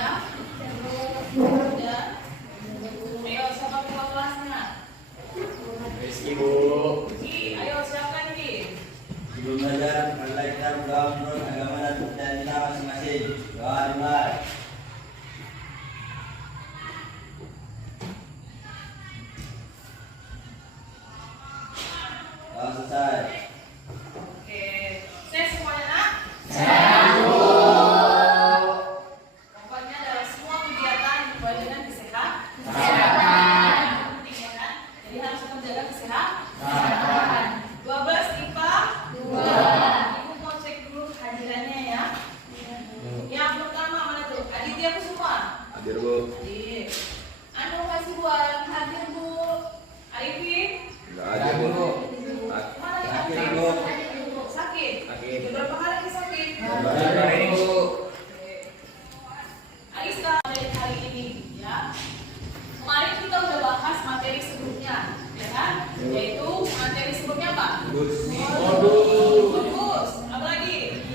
Ya. Udah. Ayo siapa ketua kelasnya? Rizky, Bu. Ki, ayo siapkan Ki. Sebelum belajar, marilah kita berdoa menurut agama dan kepercayaan kita masing-masing. Doa dimulai. Doa selesai. Oke. Saya semuanya nak? Pokoknya dalam semua kegiatan dimulai dengan kesehatan. Penting ya kan? Jadi harus menjaga kesehatan. 12 IPA 2. Ibu mau cek dulu hadirannya ya. Yang pertama mana tuh? Aditya Kusuma. Hadir, Bu. Hadir. Anu Hasibuan hadir Bu. Arifin. Enggak ada, Bu. Mana yang Sakit, sakit? Bu. Sakit. Sakit. Berapa hari sakit? Hadir, Bu. Aiska hari ini ya. Kemarin kita udah bahas materi sebelumnya, ya kan? Yaitu materi sebelumnya apa? Modus. Apa lagi?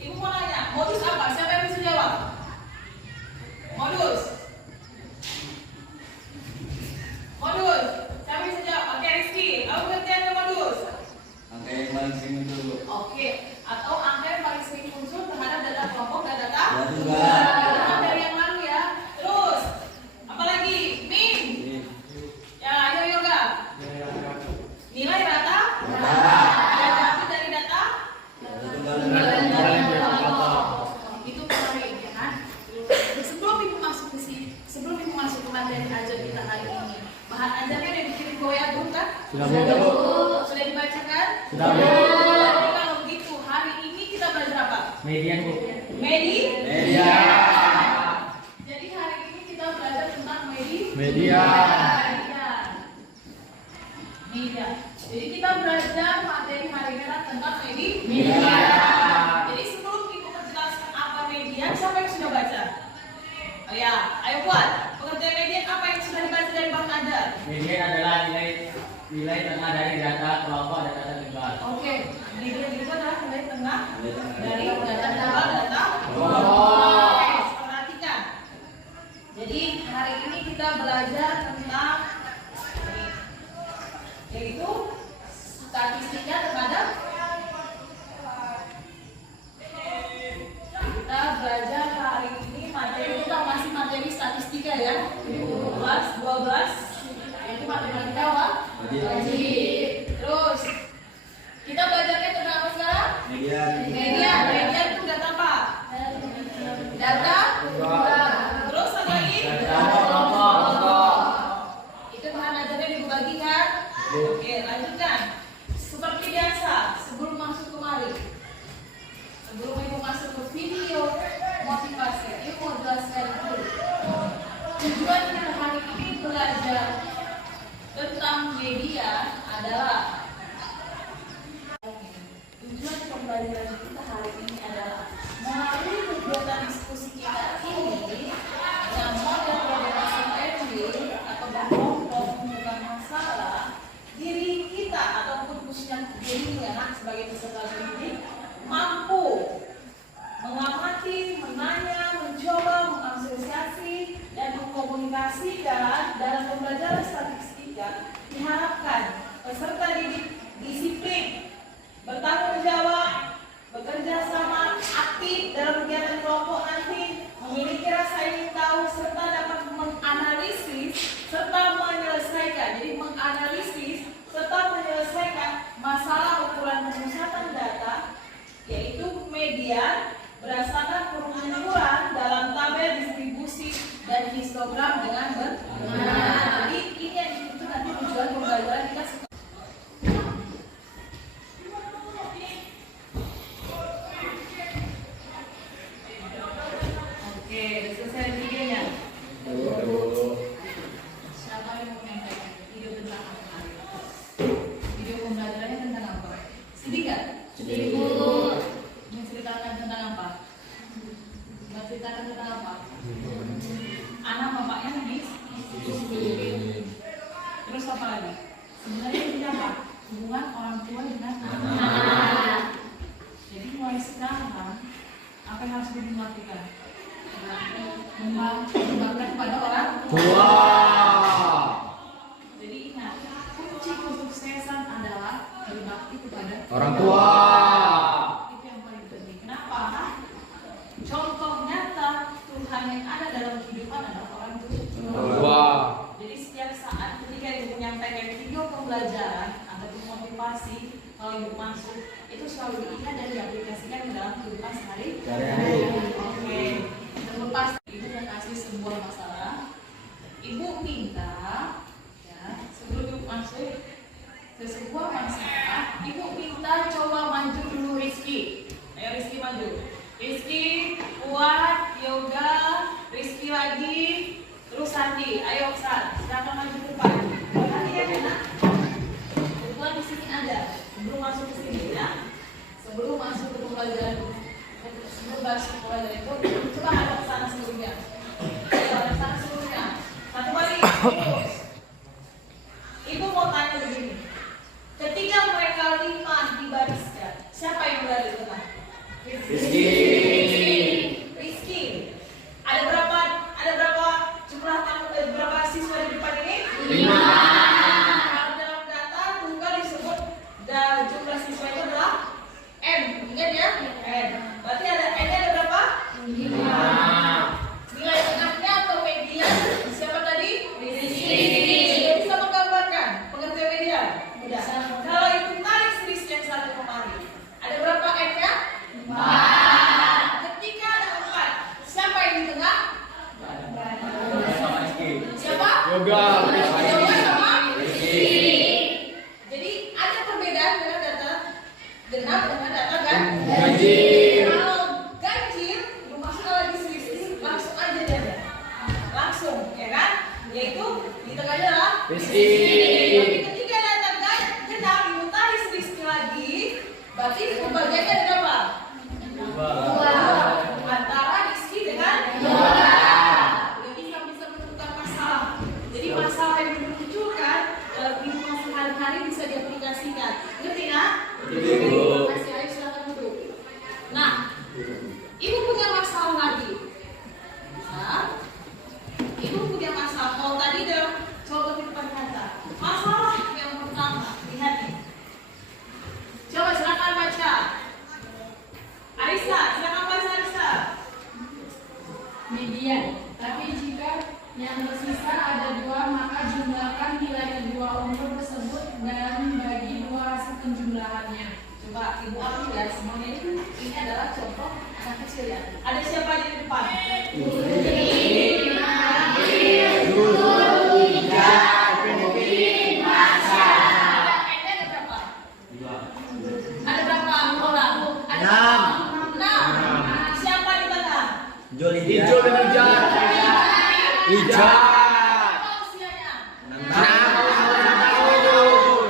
Ibu mau nanya, modus apa? Siapa yang bisa jawab? Modus. Modus. Siapa yang bisa jawab? Oke, Rizky. Apa pengertiannya modus? Angka yang paling sering itu, Bu. Oke. Atau angka yang paling sering muncul terhadap data kelompok dan data tunggal. dari yang lalu ya. Terus, apa lagi? Min. Ini. Ya, ayo yoga. Nilai rata? Dapat dari data? Data tunggal. Itu kemarin ya kan? Sebelum ibu masuk ke sini, sebelum ibu masuk ke materi ajar kita hari ini, bahan ajarnya udah dikirim ke WA belum kan? Sudah, Bu. Sudah dibacakan? Sudah, Bu. Jadi kalau begitu, hari ini kita belajar apa? Median, Bu. Media. Jadi hari ini kita belajar tentang media. Media. Media. Jadi kita belajar materi hari ini tentang media. Media. Jadi sebelum ibu menjelaskan apa media, siapa yang sudah baca? Oh ya, ayo buat pengertian media apa yang sudah dibaca dari bahan ajar? Median adalah nilai tengah dari data kelompok dan data tunggal. Oke, media itu adalah nilai tengah Nilai tengah. dari data tunggal data. Oh. Oke, perhatikan. Jadi hari ini kita belajar tentang ini, yaitu statistika terhadap. Kita belajar hari ini materi kita masih materi statistika ya. 12, yaitu matematika wajib. Terus kita belajarnya tentang apa sekarang? Media. Media itu data apa? Data. Terus apa lagi? Data kelompok. Itu bahan ajarnya dibagi kan? Oke, lanjutkan. Seperti biasa, sebelum masuk kemari, sebelum ibu masuk ke video motivasi, ibu mau jelaskan dulu. Tujuan kita hari ini belajar tentang media adalah tujuan pembelajaran kita hari ini adalah melalui kegiatan diskusi kita ini dengan model moderasi PNB atau berkelompok bukan masalah diri kita ataupun khususnya dirinya sebagai peserta didik mampu mengamati, menanya, mencoba, mengasosiasi dan mengkomunikasikan dalam pembelajaran statistika. Diharapkan peserta didik disiplin, bertanggung jawab, bekerja sama, aktif dalam kegiatan kelompok nanti, memiliki rasa ingin tahu serta dapat menganalisis serta menyelesaikan. Jadi menganalisis serta menyelesaikan masalah ukuran pemusatan data, yaitu median berdasarkan pengukuran dalam tabel distribusi dan histogram dengan benar. Jadi ini yang itu nanti tujuan pembelajaran kita. Oke, udah selesai videonya. Siapa yang mau menyampaikan video tentang apa? Video pembelajarannya tentang apa? Sedih nggak? Sedih. Menceritakan tentang apa? Menceritakan tentang apa? Anak bapaknya nangis. Terus apa lagi? Sebenarnya ini apa? Hubungan orang tua dengan anak. Jadi mulai sekarang apa yang harus dilakukan? Membanggakan pada orang Tua. Jadi ingat, kunci kesuksesan adalah berbakti kepada Orang tua. Itu yang paling penting. Kenapa? Contoh nyata Tuhan yang ada dalam kehidupan adalah orang tua. Jadi setiap saat ketika ibu menyampaikan video pembelajaran ataupun motivasi kalau ibu masuk itu selalu diingat dan diaplikasikan ke dalam kehidupan sehari-hari. Oke. Terlepas ibu mau kasih sebuah masalah, ibu minta ya sebelum ibu masuk ke sebuah masalah, ibu minta coba maju dulu Rizky. Ayo Rizky maju. Rizky, kuat, yoga, Rizky lagi, terus Sandi. Ayo Sat, silakan maju ke depan. Nanti ya nak. Kebetulan di sini ada. Sebelum masuk ke sini ya. Sebelum masuk ke pembelajaran, sebelum masuk ke pembelajaran itu, coba hadap ke sana seluruhnya. Ayo hadap ke sana seluruhnya. Satu kali. Terus. Ibu mau tanya begini. Ketika mereka 5 dibariskan, siapa yang berada di tengah? Rizky. Rizky. Ada berapa jumlah berapa siswa di depan ini? 5. Kalau dalam data tunggal disebut jumlah siswa itu adalah M. Ingat ya? M. Berarti ada N-nya ada berapa? 5. Nilai tengahnya atau median siapa tadi? Rizky. Sudah bisa menggambarkan pengertian median? Mudah. Kalau itu tarik series yang satu kemari, ada berapa N-nya? 4. Ketika ada 4, siapa yang di tengah? Siapa? Yoga. Yoga sama Rizky. Jadi ada perbedaan dengan data ganjil. Kalau ganjil, masuk lagi selisih, langsung aja dia ada. Langsung, ya kan? Yaitu di tengahnya adalah Rizky. Tapi ketika data genap dimutari selisih lagi, berarti pembagiannya ada berapa? 2. Antara Rizky dengan Yoga. Jadi bisa menentukan masalah. Jadi masalah yang dimunculkan dalam kehidupan sehari-hari bisa diaplikasikan. Ngerti nggak? Terima kasih. Ayo silakan duduk. Nah, ibu punya masalah lagi. Nah, ibu punya masalah. Kalau tadi dalam contoh kehidupan nyata, masalah yang pertama lihat nih. Coba silakan baca. Arisa, silakan baca Arisa. Median. Tapi jika yang bersisa ada 2, maka jumlahkan nilai kedua unsur tersebut dan bagi 2 hasil penjumlahannya. Coba ibu ambil ya, semuanya ini adalah contoh anak kecil ya. Ada siapa di depan? Ada berapa orang? Ada 6. Siapa di tengah? Joli Hijau dan hijau. Hijau. Berapa usianya? 6 tahun.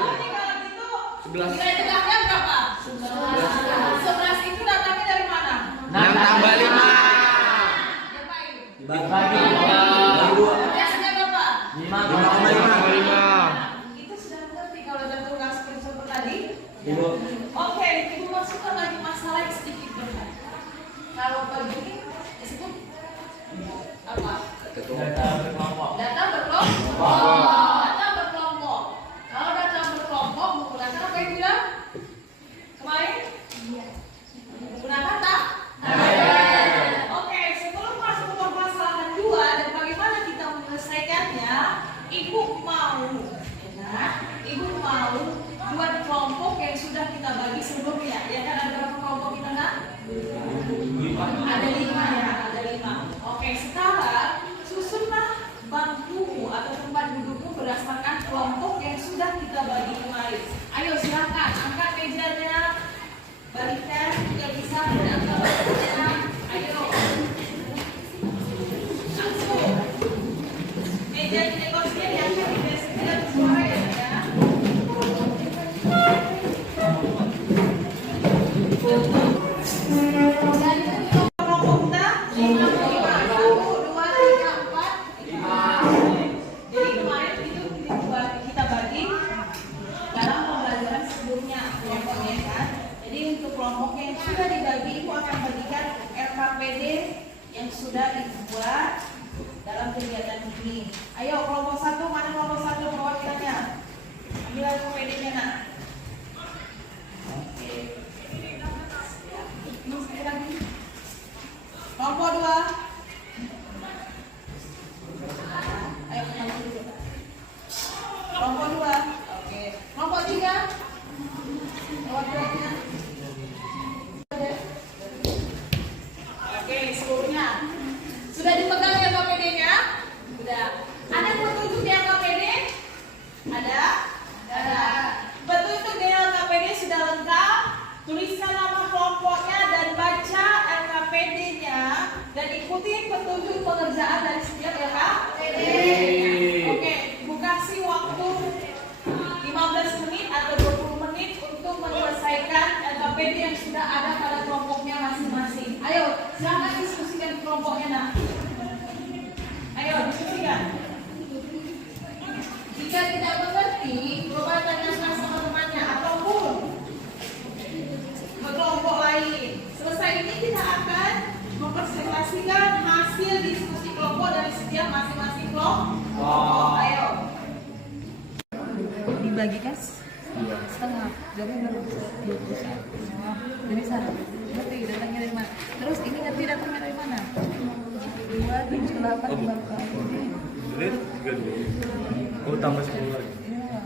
Berarti kalau gitu 11. nilai tengahnya berapa? 11 itu datangnya dari mana? 6 tambah 5. Diapain? dibagi Dua. Biasanya berapa? 5,5. Itu sudah mengerti kalau ada tugas seperti tadi. Ibu. Oke, ibu masukkan lagi masalah yang sedikit berat. Kalau begini disebut apa? Data berkelompok. Data berkelompok. Data berkelompok. Kalau data berkelompok menggunakan apa yang bilang? Kemarin? Menggunakan tak? Oke, sebelum masuk ke permasalahan 2 dan bagaimana kita menyelesaikannya, ibu mau, ya, ibu mau buat kelompok yang sudah kita bagi sebelumnya. Ya kan ada berapa kelompok kita kan? Ada 5 ya, ada 5. Oke, sekarang susunlah bangkumu atau tempat dudukmu berdasarkan kelompok yang sudah kita bagi kemarin. Ayo silakan angkat mejanya, balikan jika bisa dan angkat mejanya. Ayo, langsung meja di kursinya diangkat di sekitar suara ya. Kelompok kita 5, 1, 2, 3, 4, 5. Jadi kemarin itu kita bagi dalam pembelajaran sebelumnya kelompoknya kan. Jadi untuk kelompok yang sudah dibagi, ibu akan bagikan RKPD yang sudah sudah dibuat dalam kegiatan ini. Ayo kelompok 1, mana kelompok 1 perwakilannya? Ambil KPD-nya nak. Oke. Kelompok 2. Ayo kembali dulu. Kelompok 2. Oke. Kelompok 3. Perwakilannya. Oke, seluruhnya. Sudah dipegang ya KPD-nya? Sudah. Ada petunjuk di LKPD? Ada? Ada. Petunjuk di LKPD sudah lengkap. Tuliskan nama kelompoknya dan baca LKPD-nya dan ikuti petunjuk pengerjaan dari setiap LKPD. Oke, Bu kasih waktu 15 menit atau 20 menit untuk menyelesaikan LKPD yang sudah ada pada kelompoknya masing-masing. Ayo, silakan diskusikan kelompoknya nak. Ayo, diskusikan. Jika tidak mengerti, coba tanyakan sama temannya ataupun ke kelompok lain. Selesai ini kita akan mempresentasikan hasil diskusi kelompok dari setiap masing-masing kelompok. Ayo. Dibagikan setengah, jadi berapa? 21. Jadi sana. Ngerti datangnya dari mana? Terus ini ngerti datangnya dari mana? 2, 7, 8, 5. Jadi 32. Oh, tambah 10 lagi. Iya.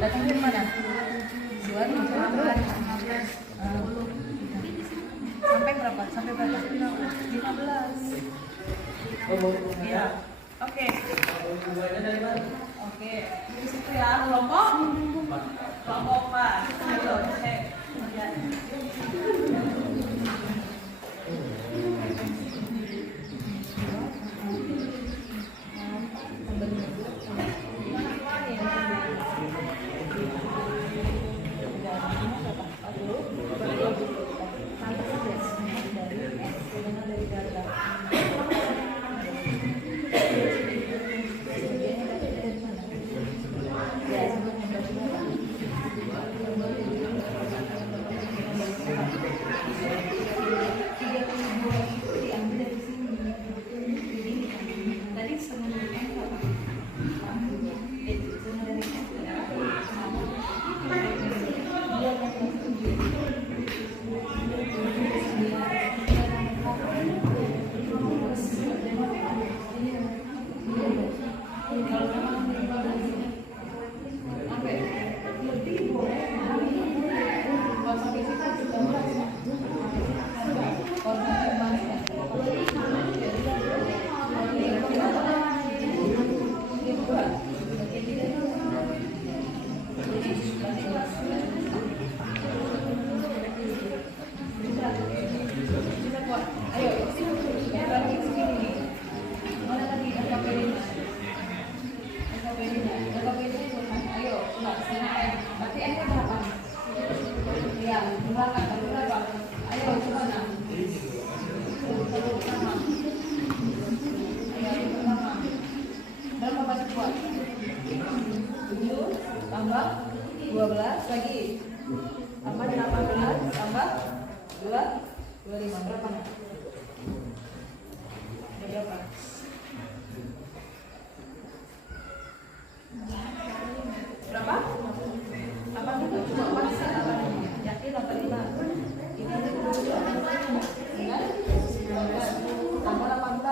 Datangnya dari mana? 2, 7, 8, 15. Sampai berapa? Sampai berapa? 15. Iya. Oke. Oke. Di situ ya kelompok 4. Ayo cek. Lihat. Tambah 12 lagi. Tambah 18 tambah 2 25 berapa? Berapa? Berapa? Apa itu? Cuma pasal apa? Yakin 85. Ini tambah 18.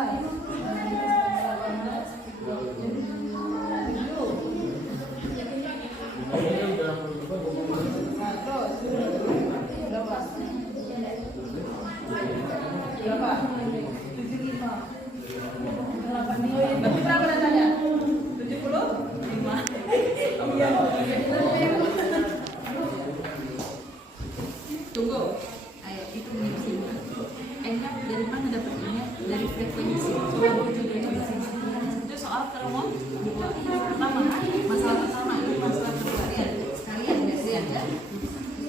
Berapa? 75. 8. Berarti berapa datanya? 75. Iya. Tunggu. Ayo hitung di sini. Enak dari mana dapatnya? Dari frekuensi. Soal itu dari frekuensi. Itu soal termon. Pertama masalah pertama itu masalah sekalian ya.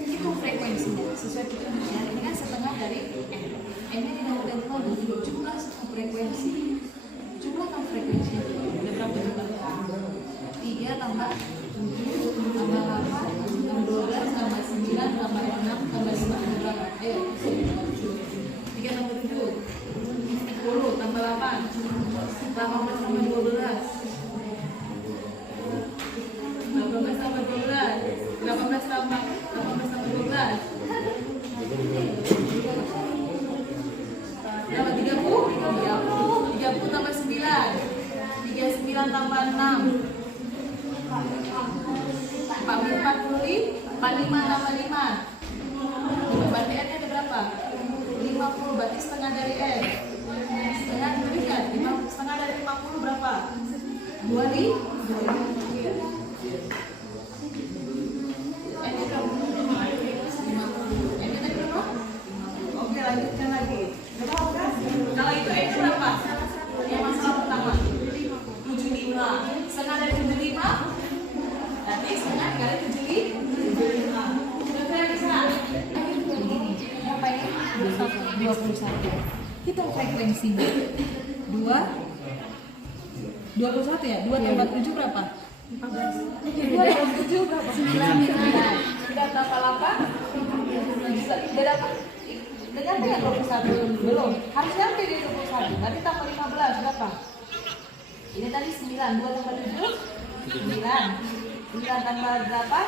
Itu frekuensinya sesuai ketentuan. Ini kan setengah dari n. N-nya tidak udah tahu jumlah frekuensi. Jumlah frekuensi ada berapa jumlah? 3 tambah 7 tambah 8 tambah 12 tambah 9 tambah 6 tambah 9 berapa? Ayo 3 tambah 7 10 tambah 8 8. 18 tambah 12. 18 tambah 12. 18 tambah 12. Berapa? 30? 30 tambah 9. 39 tambah 6. 45 tambah 5. Berarti N nya ada berapa? 50, berarti setengah dari N. Setengah diberikan, setengah dari 50 berapa? 25. N nya berapa? 50. N nya tadi berapa? Oke, lanjutkan lagi. Kalau itu N nya berapa? Yang masalah pertama 75. Setengah dari 75 berarti setengah dikali 75. Udah kalian bisa? Apa ini? 21. Kita frekuensinya 21 ya? 2 tambah 7 berapa? 14. 2 tambah 7 berapa? 9. Sudah tambah 8? Sudah dapat? Dengan dia 21 belum? Harus nyampe di 21. Berarti tambah 15 berapa? Ini tadi 9. 2 tambah 7? 9. 9 tambah 8?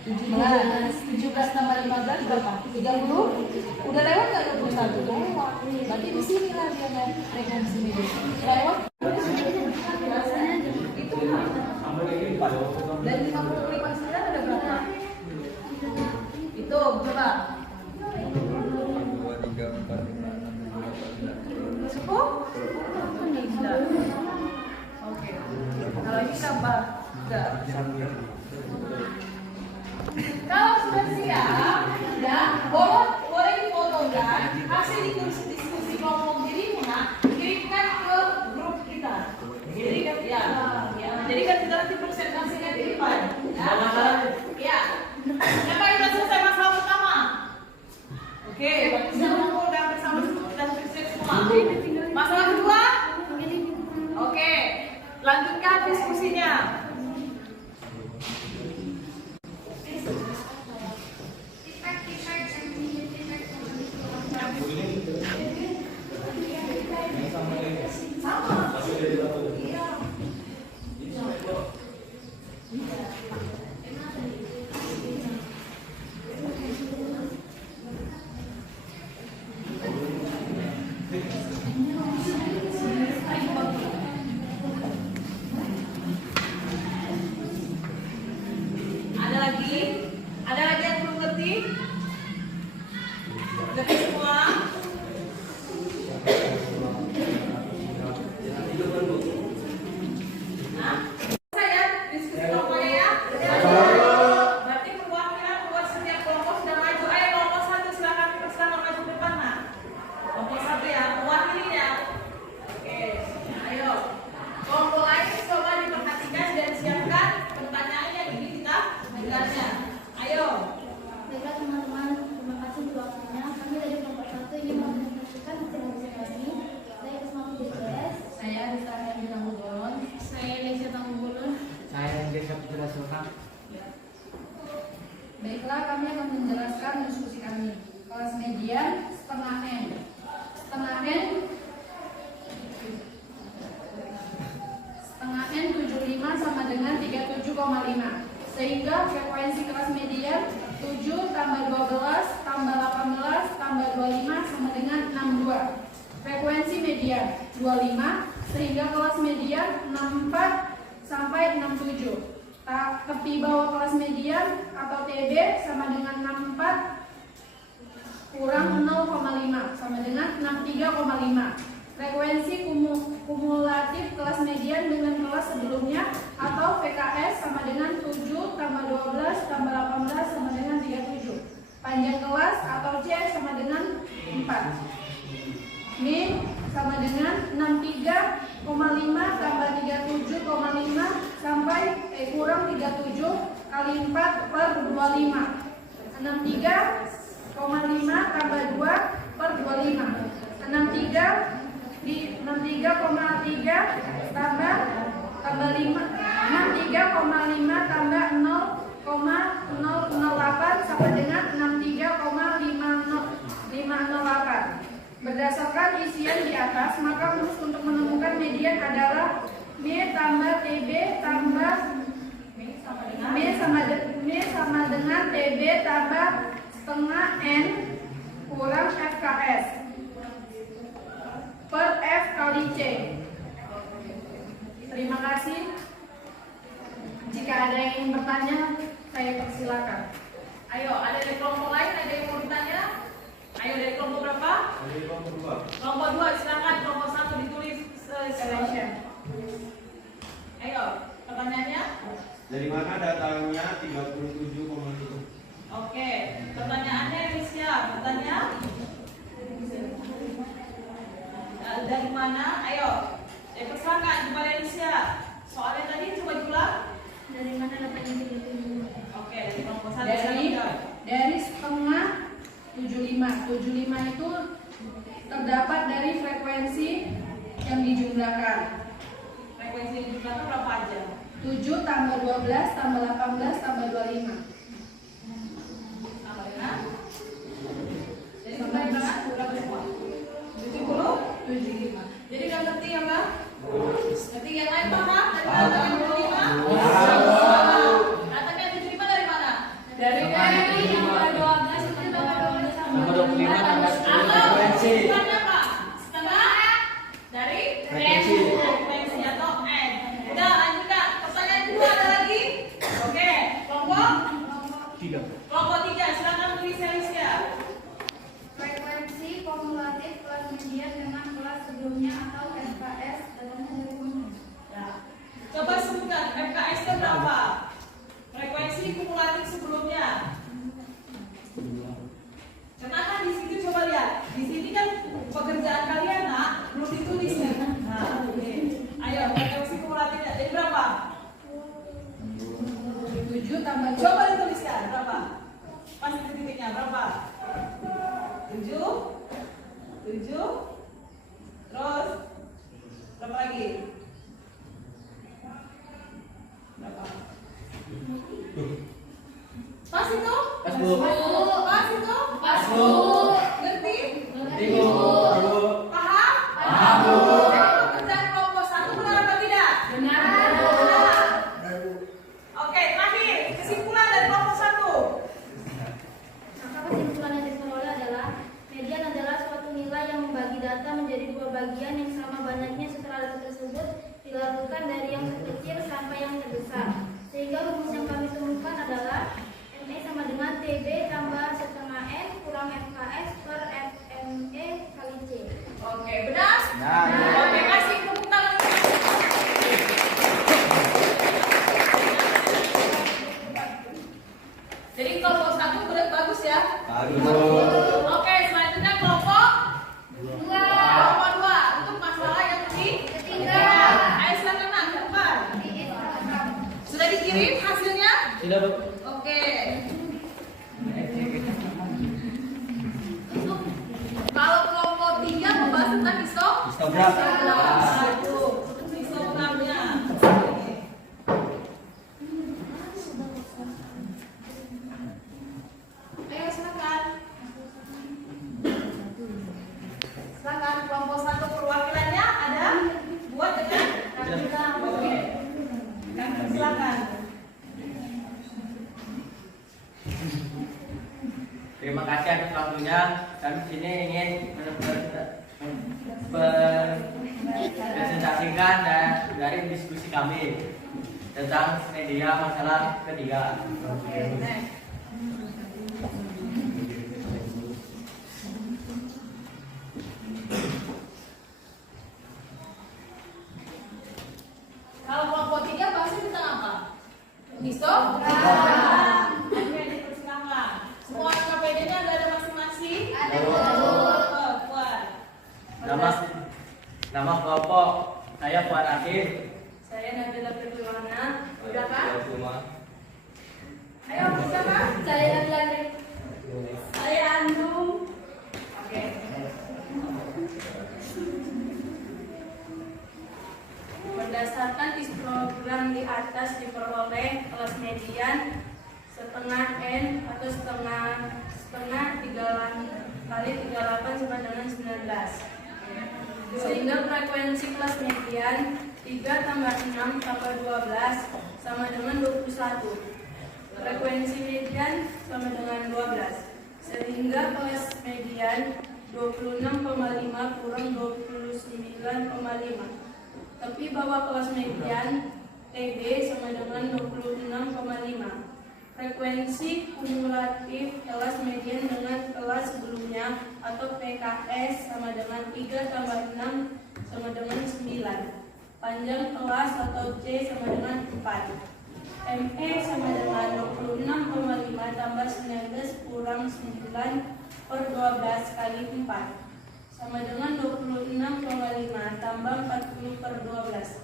17. 17 tambah 15 berapa? 30. Udah lewat nggak 21? Lewat. Berarti di sini lah dia frekuensi media. Lewat. Itu dari 55 sekarang ada berapa? Itu coba. 2, 3, 4, 5, 6, 7, 8, 9. Cukup? Oke. Kalau ini tambah 3. Kalau sudah siap, ya boleh difotokan hasil diskusi kelompok dirinya, kirimkan ke grup kita. Jadi kan ya, jadi kan kita nanti presentasinya di depan. Ya, siapa yang sudah selesai masalah pertama? Oke, berarti semua udah bersama dan selesai semua. Masalah kedua? Oke, lanjutkan diskusinya. Ada lagi yang belum ngerti? Ngerti semua? Nah, saya diskusi kelompoknya ya. Berarti perwakilan buat setiap kelompok sudah maju. Ayo kelompok 1 silakan maju depan nah. Kelompok 1 ya, mewakilinya. Oke, ayo. Kelompok lain coba diperhatikan dan siapkan pertanyaannya ini kita dengarnya. Ayo. Baiklah teman-teman, terima kasih untuk waktunya. Kami dari kelompok 1 ingin mempresentasikan hasil kami. Saya Ismail BCS. Saya Arisa Herdi Tanggulon. Saya Lesia Tanggulon. Saya Hendrik Putra Sultan. Baiklah, kami akan menjelaskan diskusi kami. Kelas median setengah N. Setengah N 75 sama dengan 37,5. Sehingga frekuensi kelas median 7 tambah 12 tambah 18 tambah 25 sama dengan 62. Frekuensi median 25 sehingga kelas median 64 sampai 67. Tepi bawah kelas median atau TB sama dengan 64 kurang 0,5 sama dengan 63,5. Frekuensi kumulatif kelas median dengan kelas sebelumnya atau PKS sama dengan 7 tambah 12 tambah 18 sama dengan 37. Panjang kelas atau C sama dengan 4. Min sama dengan 63,5 tambah 37,5 sampai kurang 37 kali 4 per 25. 63,5 tambah 2 per 25. 63 di 63,3 tambah 5 63,5 tambah 0,008 sama dengan 63,508. Berdasarkan isian di atas, maka rumus untuk median adalah M tambah TB tambah M sama dengan TB tambah setengah N kurang FKS per F kali C. Terima kasih. Jika ada yang ingin bertanya, saya persilakan. Ayo, ada dari kelompok lain, ada yang mau bertanya? Ayo, dari kelompok berapa? Dari kelompok 2. Kelompok 2, silakan. Kelompok 1 ditulis selection. Ayo, pertanyaannya? Dari mana datangnya 37,7? Oke, pertanyaannya Indonesia. Bertanya? Dari mana? Ayo, persilakan kepada Indonesia. Soalnya tadi coba diulang. Dari mana datangnya 37? Oke, dari kelompok 1. Dari setengah 75. 75 itu terdapat dari frekuensi yang dijumlahkan. Frekuensi yang dijumlahkan berapa aja? 7 tambah 12 tambah 18 tambah 25. Sama dengan? Jadi sampai berapa semua? 70? 75. Jadi udah ngerti ya, Mbak? Ngerti yang lain paham? Dari mana datangnya 75? Datangnya 75 dari mana? Dari Tambah 12 tambah 12 Tambah 25 tambah 10 Atau frekuensi. bukannya apa? Setengah dari Frekuensi. frekuensi atau N. Udah lanjutkan. Pertanyaan kedua ada lagi? Oke, kelompok 3. kelompok 3 silakan tulis Alicia. frekuensi kumulatif kelas median dengan kelas sebelumnya atau FKS datangnya dari mana? Nah, coba sebutkan FKS-nya berapa? Frekuensi kumulatif sebelumnya. Karena kan di situ coba lihat, di sini kan pekerjaan kalian nak belum ditulis ya. Nah, oke. Ayo frekuensi kumulatifnya jadi berapa? 7 tambah Coba dituliskan berapa? Pas titiknya berapa? 7, 7, terus berapa lagi? Berapa? Pas itu? Pas, Bu. Pas itu? Pas, Bu. Ngerti? Ngerti, Bu. Paham? Paham, Bu. Jadi pekerjaan kelompok 1 benar apa tidak? benar. Benar. Oke, terakhir kesimpulan dari kelompok 1. Maka kesimpulan yang diperoleh adalah median adalah suatu nilai yang membagi data menjadi dua bagian yang sama banyaknya setelah data tersebut dilakukan dari yang terkecil sampai yang terbesar. Sehingga rumus yang kami temukan adalah ME sama dengan TB tambah setengah N kurang FKS per FME kali C. Oke, benar? Nah, Oke, kasih tepuk tangan. Jadi kelompok 1 benar bagus ya. bagus. Oke, selanjutnya kelompok Dua. kelompok 2 untuk masalah yang ketiga. Ayo silakan nak ke depan. Sudah dikirim hasilnya? Sudah, Bu. Oke. Untuk kalau kelompok 3 membahas tentang Histogram. histogramnya. Ayo silakan. Silakan kelompok 1 perwakilannya ada buat dengan Oke. Silakan. Terima kasih atas waktunya. Kami di sini ingin presentasikan dan dari diskusi kami tentang media masalah ketiga. Oke, next. Kalau kelompok 3 bahasnya tentang apa? Histogram. Oke, dipersilakan. Semua KPD-nya ada masing-masing? Ada. Buat. Nama kelompok saya Fuad Akhir. Saya Nabila Perjuangan. Udah kan? Ayo, siapa? Saya Nabila. Saya Andung. Oke. Berdasarkan histogram di atas diperoleh kelas median setengah N atau setengah 3 kali 38 sama dengan 19. Sehingga frekuensi kelas median 3 tambah 6 tambah 12 sama dengan 21. Frekuensi median sama dengan 12. Sehingga kelas median 26,5 kurang 29,5. Tepi bawah kelas median TB sama dengan 26,5. Frekuensi kumulatif kelas median dengan kelas sebelumnya atau PKS sama dengan 3 tambah 6 sama dengan 9. Panjang kelas atau C sama dengan 4. ME sama dengan 26,5 tambah 19 kurang 9 per 12 kali 4 sama dengan 26,5 tambah 40 per 12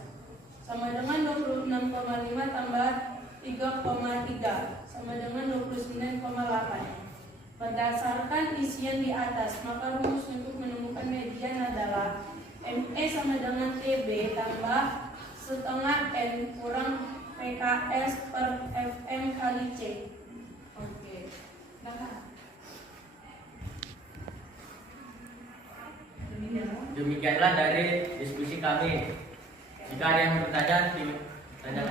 sama dengan 26,5 tambah 3,3 sama dengan 29,8. Berdasarkan isian di atas, maka rumus untuk menemukan median adalah ME sama dengan TB tambah setengah N kurang PKS per FM kali C. Oke. Nah, Demikianlah dari diskusi kami. Jika ada yang bertanya, tanya.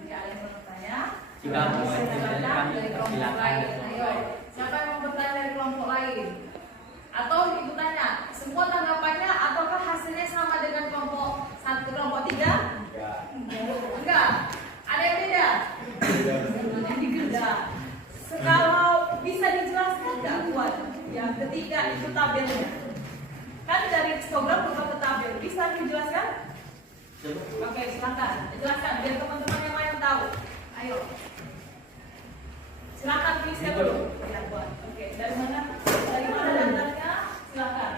jika ada yang bertanya, Jika mau bertanya, kami dari kelompok silakan. lain. Ayo, siapa yang mau bertanya dari kelompok lain? Atau ibu tanya, semua tanggapannya ataukah hasilnya sama dengan kelompok 1, kelompok 3? Enggak. Ada yang beda? Yang beda. Kalau bisa dijelaskan nggak buat yang ketiga itu tabelnya? Kan dari histogram berubah ke tabel. Bisa dijelaskan? Oke, silakan. Jelaskan biar teman-teman yang lain tahu. Ayo. Silakan pilih siapa dulu? Ya, buat. Oke, dari mana? Dari mana daftarnya? Silakan.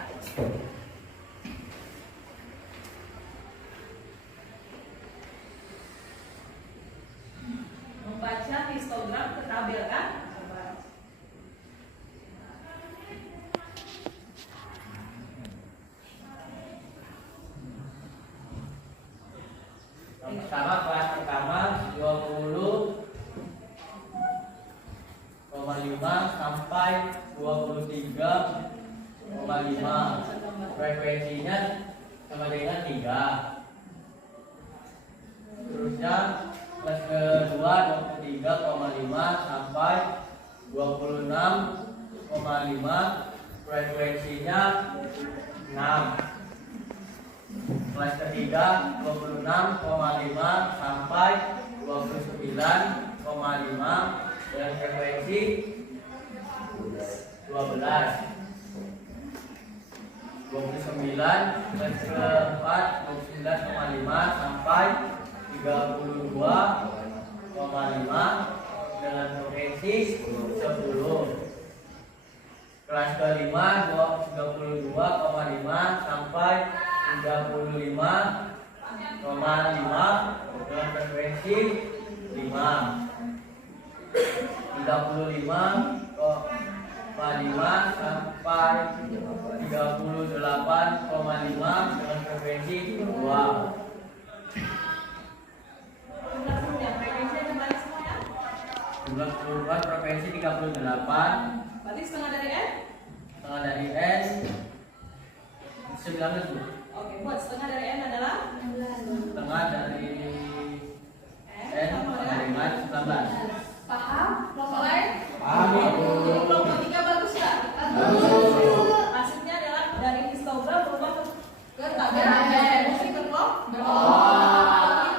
Membaca histogram ke tabel kan? Coba. Yang pertama, kelas pertama 20,5 sampai 23,5. Frekuensinya sama dengan 3. Terusnya kelas kedua 23,5 sampai 26,5. Frekuensinya 6. Kelas ketiga 26,5 sampai 29,5 dengan frekuensi 12. 29 kelas keempat 29,5 sampai 32,5 dengan frekuensi 10. Kelas kelima 32,5 sampai 35,5 dengan frekuensi 5. 35,5 sampai 38,5 dengan frekuensi 2. Jumlah keseluruhan frekuensi 38. Berarti setengah dari N? Setengah dari N 19. Oke, buat setengah dari N adalah Setengah dari N sama dengan 19. paham? Kelompok lain? Paham. Jadi kelompok 3 bagus nggak? Hasilnya adalah dari histogram berubah ke tabel. Mesti ke kelompok. Kita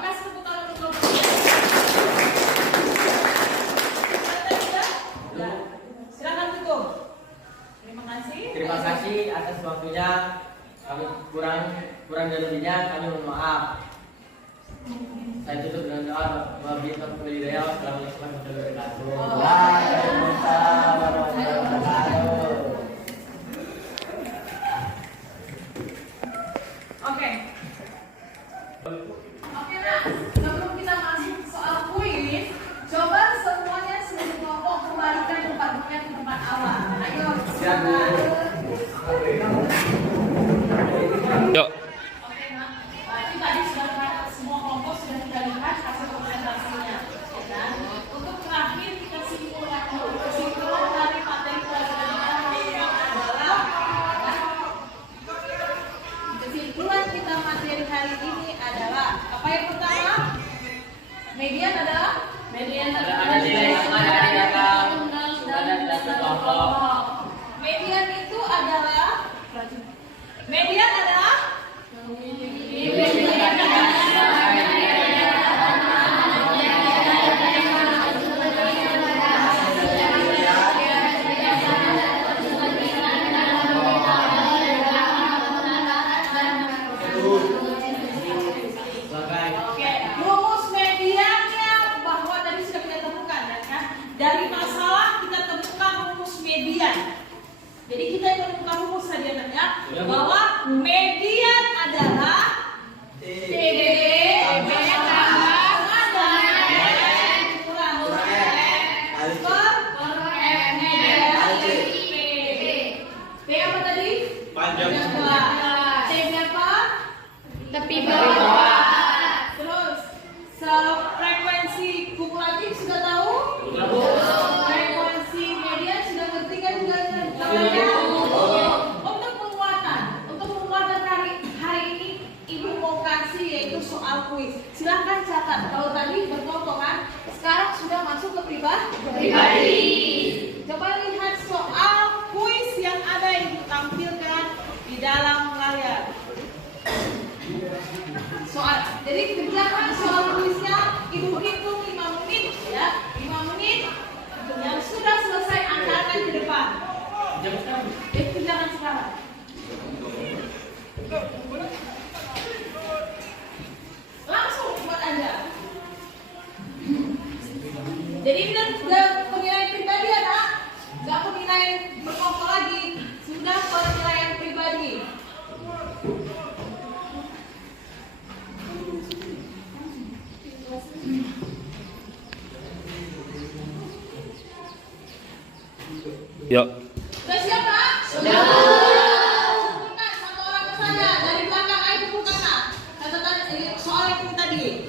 kasih tepuk tangan untuk kelompok 3. Ya. Silakan tutup. Terima kasih. Terima kasih atas waktunya. Kami kurang dan lebihnya kami mohon maaf. Saya tutup dengan doa. Wabillahi taufiq wal hidayah. Wassalamualaikum warahmatullahi wabarakatuh. Waalaikumsalam warahmatullahi wabarakatuh. Oke. Oke, nah, sebelum kita masuk soal kuis, coba semuanya seluruh kelompok kembalikan tempat duduknya ke tempat awal. Ayo, silakan. Yuk. Oke, nah, berarti tadi semua kelompok sudah kita lihat hasil presentasinya. Dan untuk terakhir kita simpulkan kesimpulan dari materi pelajaran kita adalah hari ini adalah apa yang pertama? Median adalah Ada nilai sama dari data dan kelompok. median itu adalah median adalah Sebagai oke, rumus mediannya bahwa tadi sudah kita temukan ya kan? Dari masalah kita temukan rumus median. Jadi kita yang menemukan rumus tadi ya, bahwa median adalah TB kurang per P apa tadi? Panjang. C berapa? Tepi bawah. Terus frekuensi kumulatif sudah tahu? Frekuensi median sudah ngerti kan juga namanya? Untuk penguatan hari ini Ibu mau kasih yaitu soal kuis. Silahkan catat. Kalau tadi berpotongan, sekarang sudah masuk ke pribadi. Coba lihat soal kuis yang ada yang ditampilkan di dalam layar. Jadi kerjakan soal kuisnya, Ibu hitung 5 menit ya, 5 menit. Yang sudah selesai angkatkan ke depan. Jadi kerjakan sekarang. Langsung buat Anda. Jadi ini sudah penilaian pribadi ya, Nak? Nggak penilaian berkelompok lagi, sudah penilaian pribadi. Yuk. Sudah siap, Pak? Sudah. Satu orang ke sana dari belakang, ayo bukan, Nak. Catatan soal yang tadi.